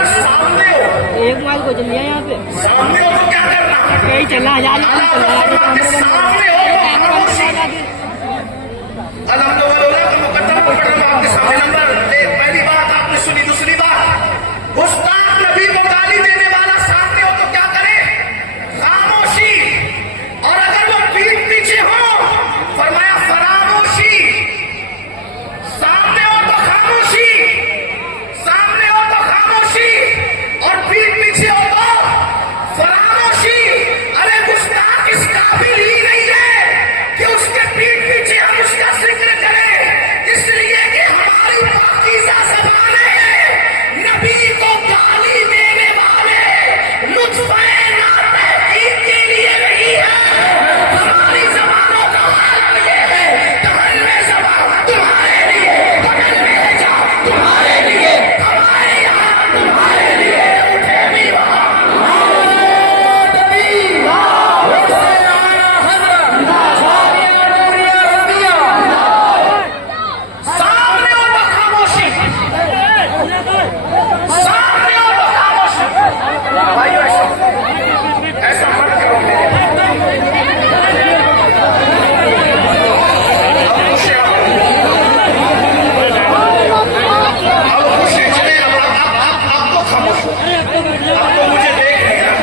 ایک مال کو چل لیا یہاں پہ سامنے ہو تو کیا کرنا؟ یہی چلا جانا الحمد للہ کا مقدمہ پڑھ رہا ہوں آپ کے سامنے. نمبر پہلی بات آپ نے سنی. دوسری بات, گستاخ نبی کو گالی دینے والا سامنے ہو تو کیا کرے؟ خاموشی. اور اگر وہ پیٹھ پیچھے ہو فرمایا فراموشی. سامنے ہو تو خاموشی, سامنے ہو تو خاموشی, اور پیٹھ پیچھے ہو تو فراموشی. ارے گستاخ اس قابل ہی نہیں ہے کہ اس کے پیٹھ پیچھے ہم اس کا ذکر کریں, اس لیے کہ ہماری پاکیزہ زبان ہے. نبی کو گالی دینے والے لطفِ ناتحقیق کے لیے نہیں ہے. ہماری زبانوں کا حال یہ ہے, کان میں زبان تمہارے لیے, بغل میں جا تمہارے لیے, ہمارے یہاں تمہارے لیے, اٹھے بھی وہاں سامنے ہو تو خاموشی, سامنے ہو تو خاموشی. بھائیو ایسا مت کرو. آپ تو خاموش ہو, آپ تو مجھے دیکھ رہے ہیں.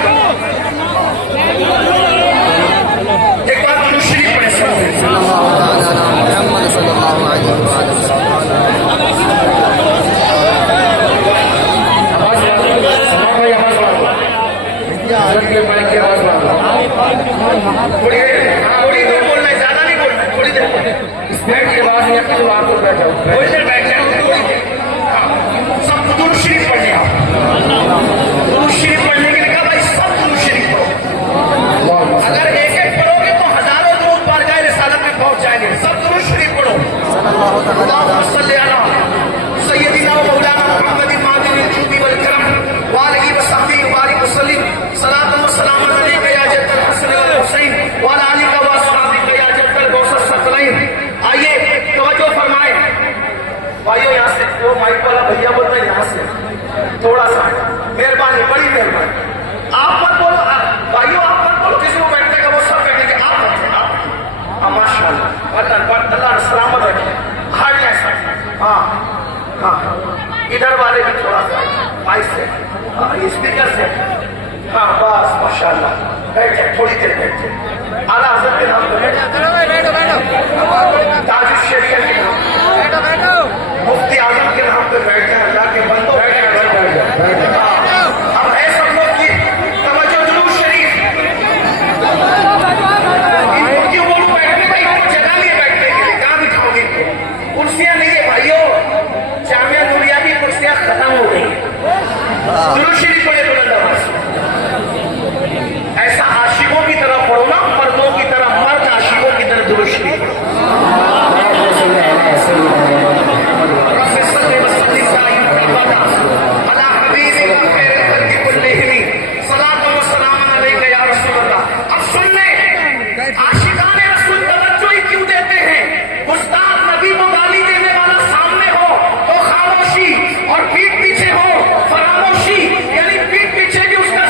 ایک بار درود شریف پڑھیں. تھوڑی دیر بولنا ہے, زیادہ نہیں بولنا ہے, تھوڑی دیر بیٹھ کے بعد تھوڑی دیر بیٹھ جائیں. سب درود شریف پڑھنے, آپ درود شریف پڑھنے کے لیے کہا بھائی سب درود شریف پڑھو. اگر ایک ایک پڑھو گے تو ہزاروں درود بارگاہ رسالت میں پہنچ جائیں گے. سب درود شریف پڑھو. اللہم صلی علی سیدنا و مولانا محمد معدن الجود والکرم وآلہ وصحبہ وبارک وسلم صلاۃ و سلام علیک یا جد الحسن والحسین وعلی آلک و اصحابک یا جد الغوث الثقلین. آئیے توجہ فرمائیں بھائیو. یہاں سے وہ مائک والا بھیا بولتا ہے, یہاں سے تھوڑا سا مہربانی, بڑی مہربانی. آپ مت بولو بھائیو, آپ مت بولو. کسی کو بیٹھنے کا وہ سب بیٹھیں گے, آپ مت. ماشاء اللہ, اللہ سلامت رکھے. ہٹ جائے سر. ہاں ہاں, ادھر والے بھی تھوڑا سا مائک سے, اسپیکر سے. ہاں بس ماشاء اللہ. بیٹھے تھوڑی دیر بیٹھے. اعلیٰ حضرت کے نام پہ تاج الشریعہ کے نام, مفتی اعظم کے نام پہ بیٹھ جائیں. اللہ کے بندوں اب ہے سب لوگ کی توجہ. درود شریف کیوں بولوں بیٹھنے بھائی, جگہ نہیں ہے بیٹھنے کے لیے, کہاں بٹھاؤ گے؟ کرسیاں نہیں ہے بھائیو. جامعہ نوریہ کی کرسیاں ختم ہو گئی. درود شریف پڑھے بلند آواز سے. ایسا عاشقوں کی طرح پڑھو نا, مردوں کی طرح, مرد عاشقوں کی طرح درود شریف پڑھو. اور پیٹھ پیچھے ہو فراموشی, یعنی پیٹھ پیچھے بھی اس کا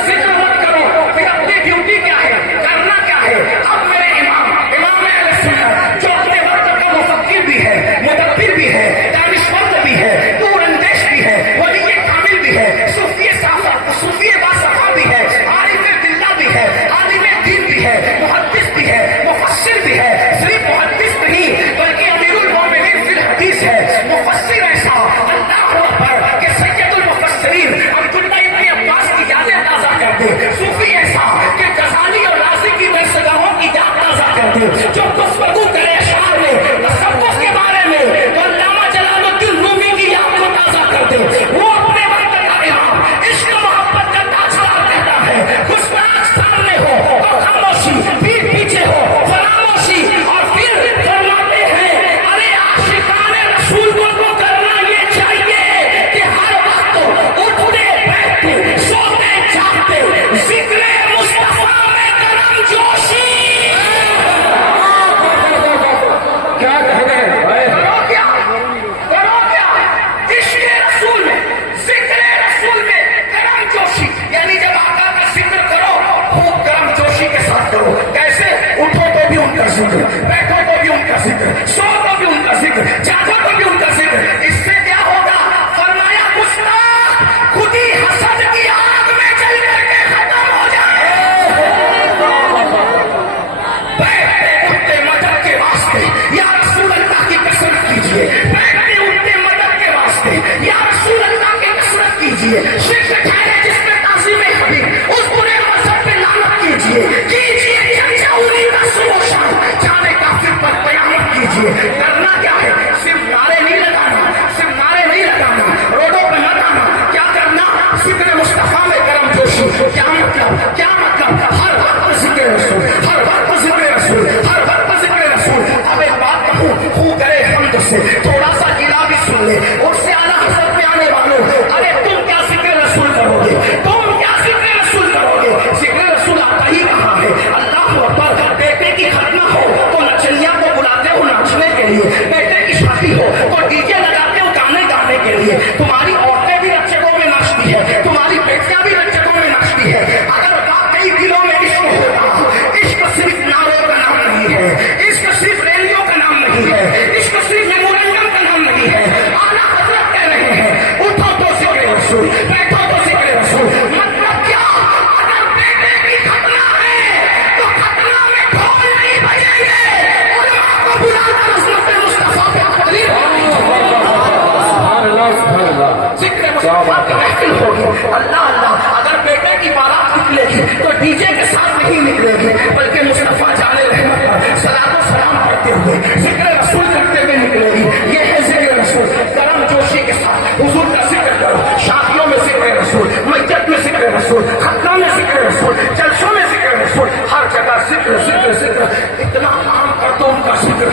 اللہ اللہ اگر بیٹے کی بارات نکلے گی تو ڈی جے کے ساتھ نہیں نکلے گی، بلکہ مصطفیٰ جان رحمت پر صلاۃ و سلام پڑھتے ہوئے ذکر رسول کرتے ہوئے نکلے گی۔ یہ ہے ذکر رسول، کرم جوشی کے ساتھ حضور کا ذکر کرو، شادیوں میں ذکر رسول، میت میں ذکر رسول، ختنہ میں ذکر رسول، جلسوں میں ذکر رسول، ہر جگہ ذکر ذکر ذکر، اتنا عام کر دو ان کا ذکر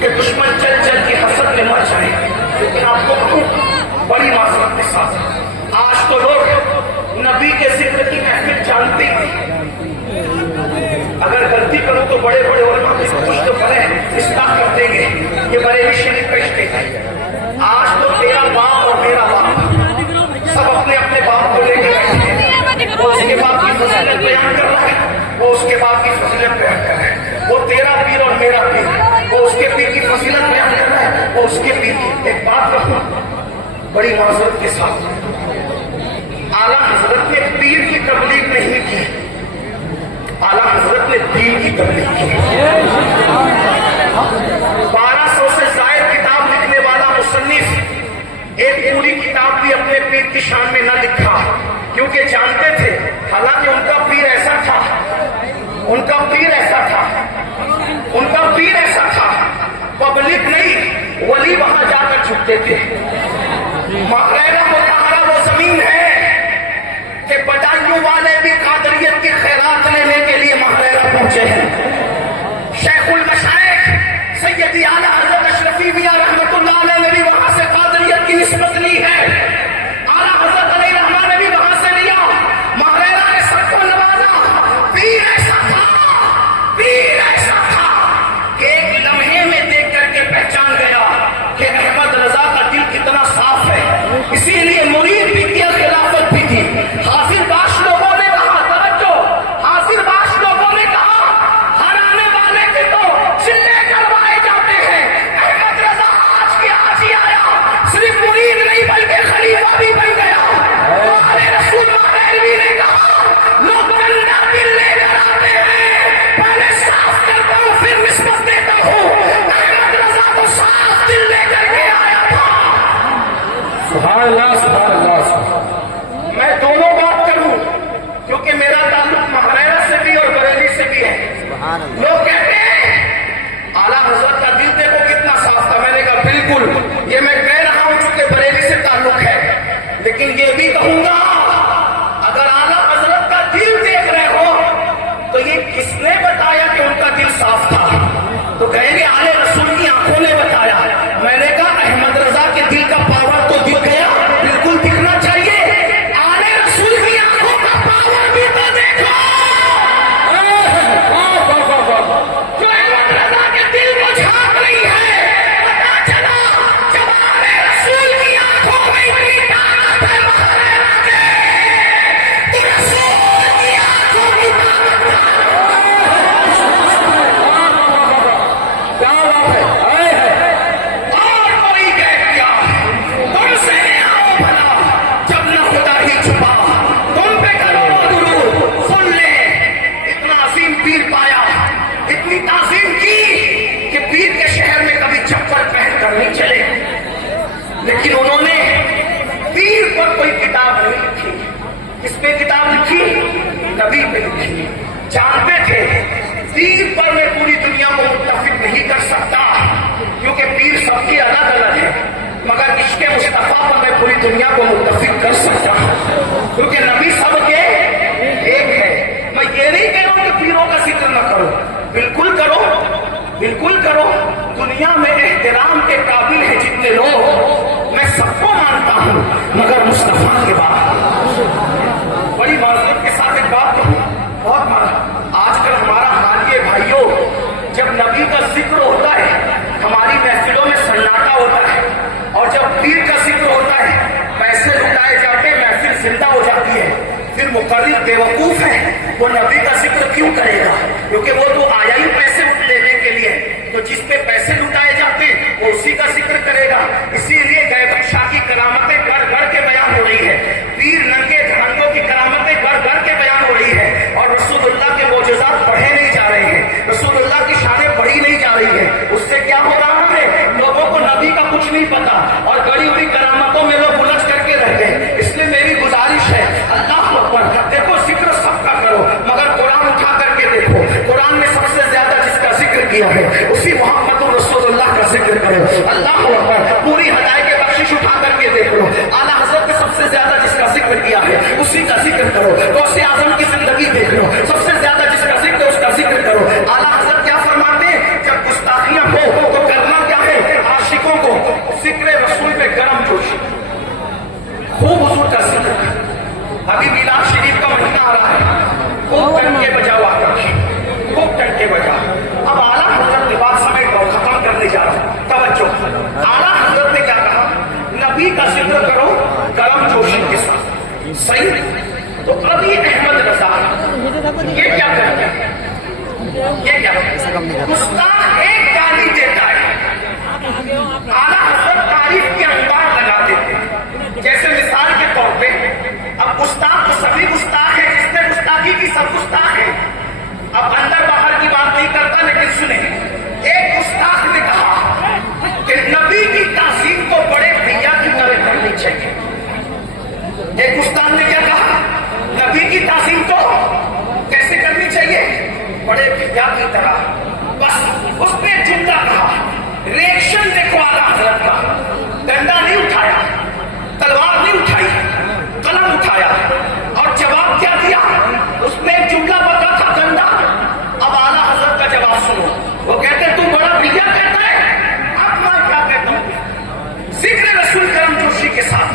کہ دشمن چل چل کے حسد میں مر جائے۔ لیکن آپ کو کہوں بڑی معذرت کے ساتھ، آج تو لوگ نبی کے ذکر کی محفل جانتے ہیں، اگر غلطی کروں تو بڑے بڑے علماء کے کچھ تو کریں اصلاح کر دیں گے، یہ بریلی شریف کا اسٹیج ہے۔ آج تو تیرا باپ اور میرا باپ سب اپنے اپنے باپ کو لے کے بیٹھے ہیں، وہ اس کے باپ کی فضیلت بیان کر رہا ہے، وہ اس کے باپ کی فضیلت بیان کر رہا ہے، وہ تیرا پیر اور میرا پیر، وہ اس کے پیر کی فضیلت بیان کر رہا ہے، وہ اس کے پیر کی۔ ایک بات کہوں بڑی معذرت کے ساتھ، اعلیٰ حضرت نے پیر کی تبلیغ نہیں کی، اعلیٰ حضرت نے دین کی تبلیغ کی۔ 1200 سے زائد کتاب لکھنے والا مصنف ایک پوری کتاب بھی اپنے پیر کی شان میں نہ لکھا، کیونکہ جانتے تھے حالانکہ ان کا پیر ایسا تھا، ان کا پیر ایسا تھا، ان کا پیر ایسا تھا، پبلک نہیں ولی وہاں جا کر چھپتے تھے۔ مغرب مطہرہ وہ زمین ہے کہ بڈائیوں والے بھی قادریت کی خیرات لینے کے لیے مغرب پہنچے ہیں۔ شیخ المشائخ سیدی اعلیٰ حضرت اشرفی میاں رحمت اللہ علیہ نے بھی وہاں سے قادریت کی نسبت لی ہے، اعلیٰ حضرت علیہ رحمہ نے بھی وہاں سے لیا، مغرب نے سب کو نوازا۔ پیر ایسا تھا، پیر ایسا تھا کہ ایک لمحے میں دیکھ کر کے پہچان گیا کہ احمد رضا کا دل کتنا صاف ہے، اسی لیے مرید بھی کیا، خلافت بھی تھی۔ حاضر باش لوگوں نے کہا، توجہ، حاضر باش لوگوں نے کہا ہر آنے والے کے تو چلے کروائے جاتے ہیں، احمد رضا آج کے آج ہی آیا، صرف مرید نہیں بلکہ خلیفہ بھی بن گیا۔ ہمارے رسول مغربی نے کہا لوگ گندا دل لے کر آتے ہیں، پہلے صاف کرتا ہوں پھر نسبت دیتا ہوں، احمد رضا تو صاف دل لے کر کے آیا تھا۔ سبحان اللہ سبحان اللہ۔ میں دونوں بات کروں کیونکہ میرا تعلق مہاراجہ سے بھی اور بریلی سے بھی ہے۔ لوگ کہتے ہیں اعلیٰ حضرت کا دل دیکھو کتنا صاف تھا، میں نے کہا بالکل، یہ میں کہہ رہا ہوں چونکہ بریلی سے تعلق ہے، لیکن یہ بھی کہوں گا اگر اعلیٰ حضرت کا دل دیکھ رہے ہو تو یہ کس نے بتایا کہ ان کا دل صاف تھا؟ تو کہیں گے آلے رسول کی آنکھوں نے بتایا۔ میں نے کہا احمد رضا کے دل کا پاور تو دکھ گیا، بالکل دکھنا چاہیے، آلے رسول کی آنکھوں کا پاور بھی تو دیکھو۔ جو احمد رضا کے دل کو جھانک رہی ہے، پتا چلا جب آلے رسول کی آنکھوں میں اتنی طاقت ہے مہاراجہ کے، تو رسول کی آنکھوں کی طاقت کیا بات ہے؟ اور کوئی کہہ دیا تم سے آؤ بھلا جب نہ خدا ہی چھپا، تم پہ کروڑوں درود سن لے۔ اتنا عظیم پیر پایا، اتنی تعظیم کی کہ پیر کے شہر میں کبھی چپل پہن کر نہیں چلے، لیکن انہوں نے پیر پر کوئی کتاب نہیں لکھی۔ کس پہ کتاب لکھی؟ نبی پہ لکھی۔ جانتے تھے پیر پر میں پوری دنیا کو متفق نہیں کر سکتا کیونکہ پیر سب کی الگ الگ ہے، مگر عشق مصطفیٰ پر میں پوری دنیا کو متفق کر سکتا کیونکہ نبی سب کے ایک ہے۔ میں یہ نہیں کہہ رہا ہوں کہ پیروں کا ذکر نہ کرو، بالکل کرو، بالکل کرو، دنیا میں احترام کے قابل ہے جتنے لوگ، میں سب کو مانتا ہوں، مگر مصطفیٰ کے بعد بڑی معذرت کے ساتھ ایک بات کہوں، بہت آج کل ہمارا حال یہ بھائیوں، جب نبی کا ذکر ہوتا ہے ہماری محفلوں میں سناٹا ہوتا ہے، اور جب پیر کا ذکر ہوتا ہے پیسے لٹائے جاتے ہیں، محفل زندہ ہو جاتی ہے۔ پھر مقرر بیوقوف ہے، وہ نبی کا ذکر کیوں کرے گا؟ کیونکہ وہ تو آیا ہی پیسے لینے کے لیے، تو جس پہ پیسے لٹائے جاتے ہیں وہ اسی کا ذکر کرے گا۔ اسی لیے غیبت شاہ کی کرامتیں گھر گھر کے بیان ہو رہی ہے، پیر ننگے دھڑنگوں کی کرامتیں گھر گھر کے بیان ہو رہی ہے، اور رسول اللہ کے معجزات پڑھے نہیں جا رہے ہیں، رسول اللہ کی شانیں پڑھی نہیں جا رہی ہیں۔ اس سے کیا ہو رہا ہے؟ لوگوں کو نبی کا کچھ نہیں پتا اور گڑی ہوئی کرامتوں میں لوگ الجھ کر کے رہ گئے۔ اس لیے میری گزارش ہے ذکر کرو, غوث اعظم کی زندگی دیکھ لو, سب سے زیادہ جس کا ذکر ہے اس کا ذکر کرو. اعلیٰ حضرت کیا فرماتے ہیں, جب گستاخیاں ہو تو کرنا کیا ہے, عاشقوں کو ذکر رسول میں گرم جوشی, خوب حضور کا ذکر. ابھی میلاد شریف کا مہینہ آ رہا ہے, خوب ٹنکے بجاؤ آقا کی, خوب ٹنکے بجاؤ. اب اعلیٰ حضرت نے بات سمیٹ اور ختم کرنے جا رہا ہوں, توجہ. اعلیٰ حضرت نے کیا کہا, نبی کا ذکر کرو گرم جوشی کے ساتھ, صحیح. تو ابھی احمد رضا یہ کیا کرتے ہیں, یہ کیا گستاخ ایک گالی دیتا ہے, اعلیٰ حضرت تعریف کے انبار لگا دیتے ہیں. جیسے مثال کے طور پہ اب گستاخ تو سبھی گستاخ ہے, جس نے گستاخی کی سب گستاخ ہے. اب اندر باہر کی بات نہیں کرتا, لیکن سنیں, ایک گستاخ نے کہا کہ نبی کی تعظیم کو بڑے بھیا کی طرح کرنی چاہیے. ایک گستاخ نے کیا کہا, نبی کی تعظیم کو کیسے کرنی چاہیے, بڑے بھیا کی طرح. بس اس نے جملہ کہا, ریئیکشن دیکھو اعلیٰ حضرت کا, ڈنڈا نہیں اٹھایا, تلوار نہیں اٹھائی, قلم اٹھایا, اور جواب کیا دیا, اس نے ایک جملہ بتا تھا ڈنڈا. اب اعلیٰ حضرت کا جواب سنو, وہ کہتے تو بڑا بھیا کہتا ہے, اب میں کیا کہتا ہوں, ذکر رسول کرم جوشی کے ساتھ,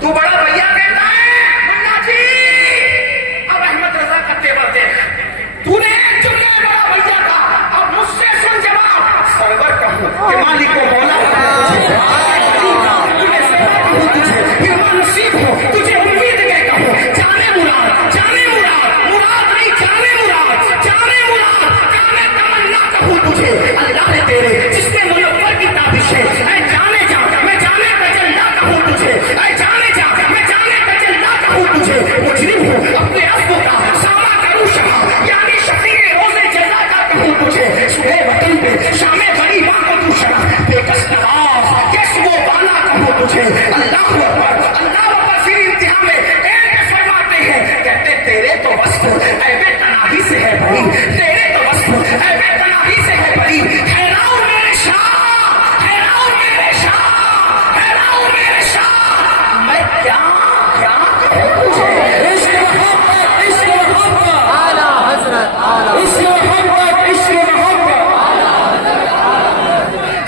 تو بڑا بھیا کہتا ہے منا جی. اب احمد رضا کا تیور دیکھ, تو نے ایک جملہ بڑا بھیا کا, اب مجھ سے سن جواب, سرور کہوں کہ مالک کو مولا نصیب ہو, تجھے امید کہتا ہوں, جانے مراد, جانے مراد, مراد نہیں جانے مراد, جانے مراد, جانے تمنا کہوں تجھے, اللہ نے تیرے جس نے منور کی تابش ہے, اے جانے جا میں جانے تجلا کہوں تجھے, اے جانے جا میں جانے تجلا کہوں تجھے. مجرم ہوں اپنے افو کا سامنا کروں شہا, یعنی شفیع روز جزا کا کہوں تجھے. صبح وطن پہ شام بڑی ماں کو تو شرح بے کس نواز کس وہ بالا کہوں تجھے. اللہ اکبر, اللہ اکبر. پھر انتہا میں ایک فرماتے ہیں, کہتے تیرے تو وصف اے بے تناہی سے ہے بھری, تیرے تو وصف اے بے تناہی سے ہے بھری. حیراؤ میرے شاہ, حیراؤ میرے شاہ, حیراؤ میرے شاہ, میں کیا کیا کہوں تجھے. عشق محبت, عشق محبت, اعلیٰ حضرت, اعلیٰ عشق محبت, عشق محبت.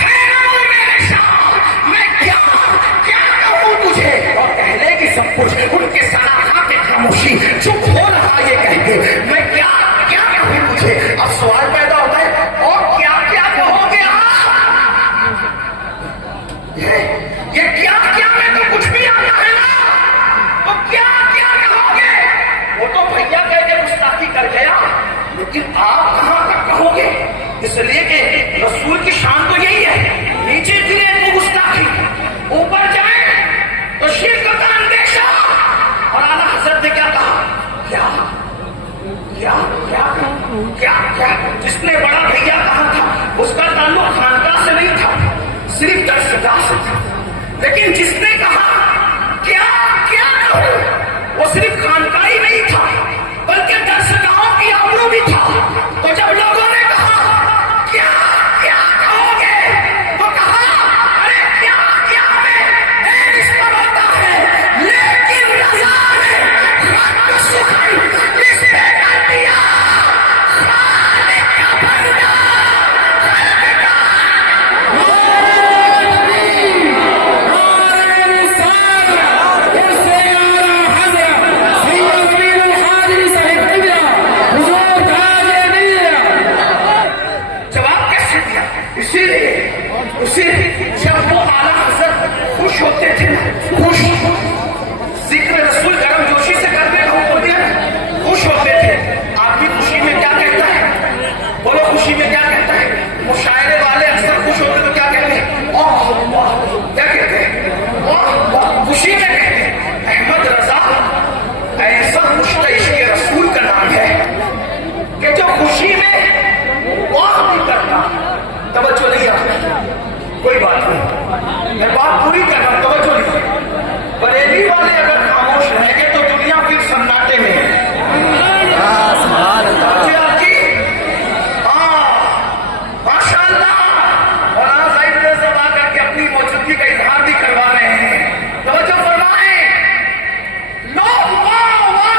حیراؤ میرے شاہ, میں کیا کیا کہوں تجھے. اور پہلے کی سب کچھ ان کے صلاحات خاموشی, چپ ہو رہا یہ کہہ کے, میں کیا کیا کہوں تجھے. اب سوال پیدا ہوتا ہے, اور کیا کیا کہو گے آپ, یہ کیا کیا میں تو کچھ بھی آتا ہے نا, تو کیا کیا کہو گے. وہ تو بھیا کہہ کے گستاخی کر گیا, لیکن آپ کہاں تک کہو گے. اس لیے کہ رسول کی شان تو یہی ہے, نیچے گرے تو گستاخی, اوپر جائے تو شرک کا اندیشہ. اور اعلیٰ حضرت نے کیا کہا, کیا کیا کیا کیا کیا. جس نے بڑا بھیا کہا تھا اس کا تعلق خانقاہ سے نہیں تھا, صرف درسگاہ سے تھا. لیکن جس نے کہا کیا کیا کہوں, وہ صرف خانقاہ ہی نہیں تھا بلکہ درسگاہوں کی آبرو بھی تھا. تو جب لوگوں نے کہا کیا کیا کہو گے, تو کہا ارے کیا کیا میں ایک رشتہ ہوتا ہے, لیکن رضا نے خط سخن اس پہ کر دیا, خالق کا بندہ جب وہ اعلیٰ حضرت خوش ہوتے تھے, خوش, ذکر رسول کرم جوشی سے کرتے ہوتے خوش ہوتے تھے. آدمی خوشی میں کیا کہتا ہے, بولو خوشی میں کیا کہتا ہے. مشاعرے والے اکثر خوش ہوتے تو کیا کہتے ہیں, کیا کہتے ہیں, خوشی میں کہتے ہیں. احمد رضا ایسا خوش عشق رسول کا نام ہے کہ جو خوشی میں واہ نہیں کرتا. توجہ نہیں آتی, کوئی بات نہیں, میں بات پوری کر رہا ہوں, توجہ نہیں. بریلی والے اگر خاموش رہیں گے تو دنیا پھر سناٹے میں ہے. ماشاء اللہ, مولانا صاحب نے سب آ کر کے اپنی موجودگی کا اظہار بھی کروا رہے ہیں. توجہ فرمائیں, لوگ واہ واہ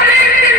3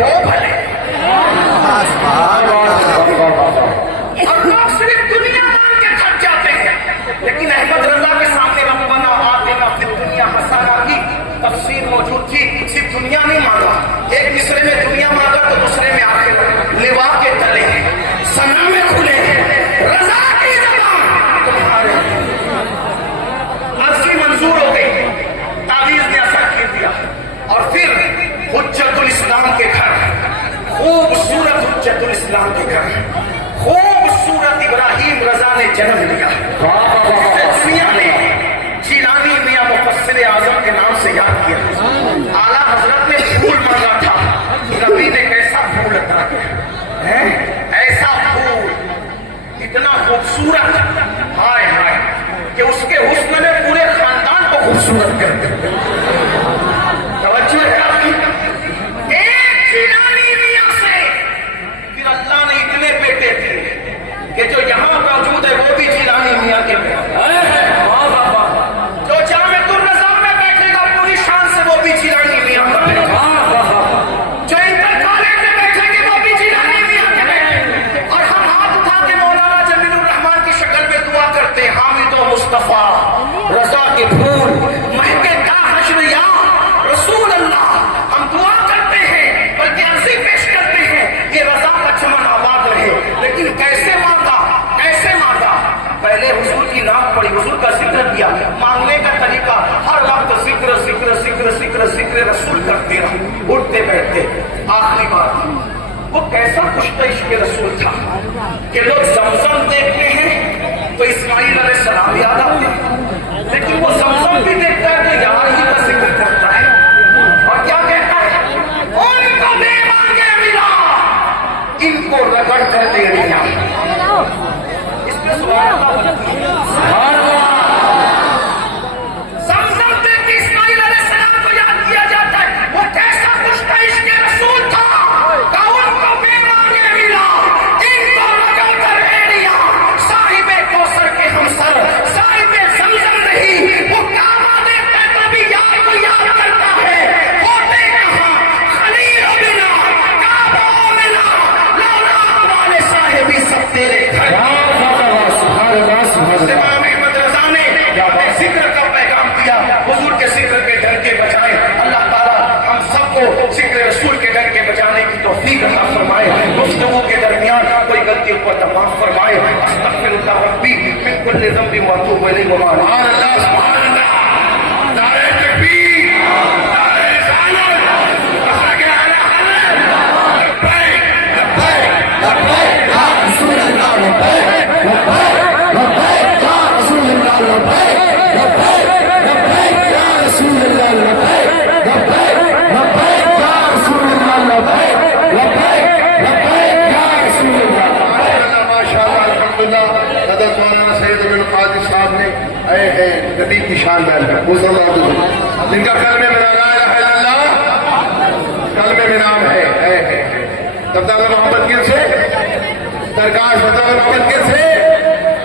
وہ بھلے اور لوگ صرف دنیا مان کے تھک جاتے ہیں، لیکن احمد رضا کے سامنے ربنا آتنا فی الدنیا حسنہ کی تفسیر موجود تھی، صرف دنیا نہیں مانگا، ایک مصرے میں دنیا مانگا تو دوسرے میں آخر لوا کے تلے ہیں، ثنا میں کھلے ہیں، رضا کی زبان تمہارے عرضی منظور ہو گئی، تعویذ نے اثر کر دیا، اور پھر حجت الاسلام کے گھر، خوبصورت حجت الاسلام کے گھر، خوبصورت ابراہیم رضا نے جنم لیا، دنیا نے جیلانی میاں مفسر اعظم کے نام سے یاد کیا، اعلیٰ حضرت نے پھول مانگا تھا، نبی نے کیسا پھول عطا کیا، ایسا پھول اتنا خوبصورت، ہائے ہائے کہ اس کے حسن نے پورے خاندان کو خوبصورت کر دیا۔ توجہ ہے آپ کی؟ ایک جیلانی میاں سے پھر اللہ نے اتنے بیٹے تھے کہ جو یہاں موجود ہے وہ بھی جیلانی میاں کے جو جامع الرضا میں بیٹھے گا پوری شان سے وہ بھی جیلانی میاں کا بیٹے گا، جو انٹر کالج میں بیٹھے گی وہ بھی جیلانی میاں کے بیٹے، اور ہم ہاتھ اٹھا کے مولانا جمیل الرحمان کی شکل میں دعا کرتے ہیں، حامد و مصطفیٰ رضا کے پھول مہکے کا حشر یا رسول اللہ، ہم دعا کرتے ہیں بلکہ عرضی پیش کرتے ہیں کہ رضا کا چمن آباد رہے، لیکن کیسے مانگا، کیسے مانگا؟ پہلے حضور کی نام پڑی، حضور کا ذکر کیا، مانگنے کا طریقہ ہر وقت ذکر ذکر ذکر ذکر ذکر رسول کرتے رہے، اٹھتے بیٹھتے۔ آخری بات، وہ کیسا کشتہ عشق رسول تھا کہ لوگ زمزم دیکھتے ہیں تو اسماعیل علیہ السلام یاد آتے ہیں، لیکن وہ زمزم بھی دیکھتا ہے تو یار ہی کا ذکر کرتا ہے، اور کیا کہتا ہے؟ ان کو بے مانگے ملا، ان کو رگڑ کر دے دیا۔ اس میں سبحان اللہ بنتی ہے، زمزم دیکھ کے اسماعیل علیہ السلام کو یاد کیا جاتا ہے، وہ کیسا کشتہ عشق رسول تھا کہ ان کو بے مانگے ملا، ان کو رگڑ کر دے دیا۔ صاحب کوثر کے ہمسر، صاحب زمزم نہیں، وہ کعبہ دیکھتا ہے تو بھی یار کو یاد کرتا ہے، ہوتے کہاں خلیل بنا کعبہ ملا، لولا والے صاحبی سب تیرے گھر۔ امام احمد رضا نے ذکر کا پیغام دیا، حضور کے ذکر کے ڈر کے بچائے، اللہ تعالیٰ ہم سب کو ذکر رسول کے ڈر کے بچانے کی توفیق عطا فرمائے، گفتگو کے درمیان کوئی غلطی کو معاف فرمائے، استغفر اللہ ربی من کل ذنب واتوب الیہ وما سبحان اللہ سبحان اللہ، نعرہ تکبیر، نعرہ رسالت، اسلام اعلی حضرت، لبیک لبیک لبیک یا رسول اللہ، لبیک لبیک لبیک یا رسول اللہ، لبیک لبیک لبیک یا رسول اللہ، لبیک لبیک لبیک یا رسول اللہ، لبیک لبیک لبیک یا رسول اللہ۔ ماشاء اللہ الحمدللہ، حضرت مولانا سید ابن قادری صاحب نے اے ہے نبی کی شان بیان کر، جن کا کلمے میں لا الہ الا اللہ، کلمے میں نام ہے، تبدالہ محمد گل سے درکاش بدر محمد گل سے